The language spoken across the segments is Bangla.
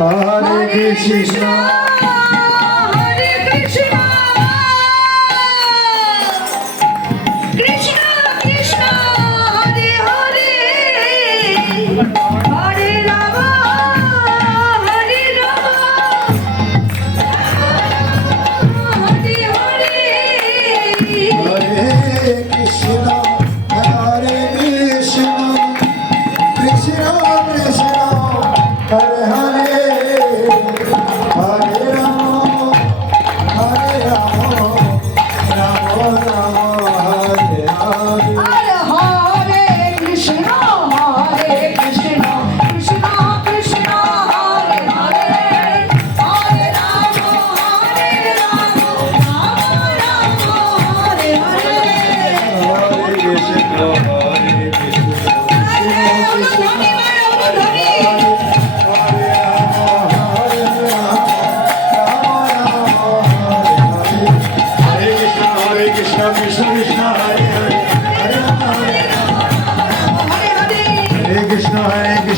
Hare Krishna Krishna, Hare Krishna, Krishna.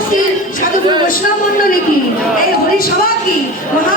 ভক্তি সাধু বৈষ্ণব মন্ডলী কি? এই হরিসভা কি? মহা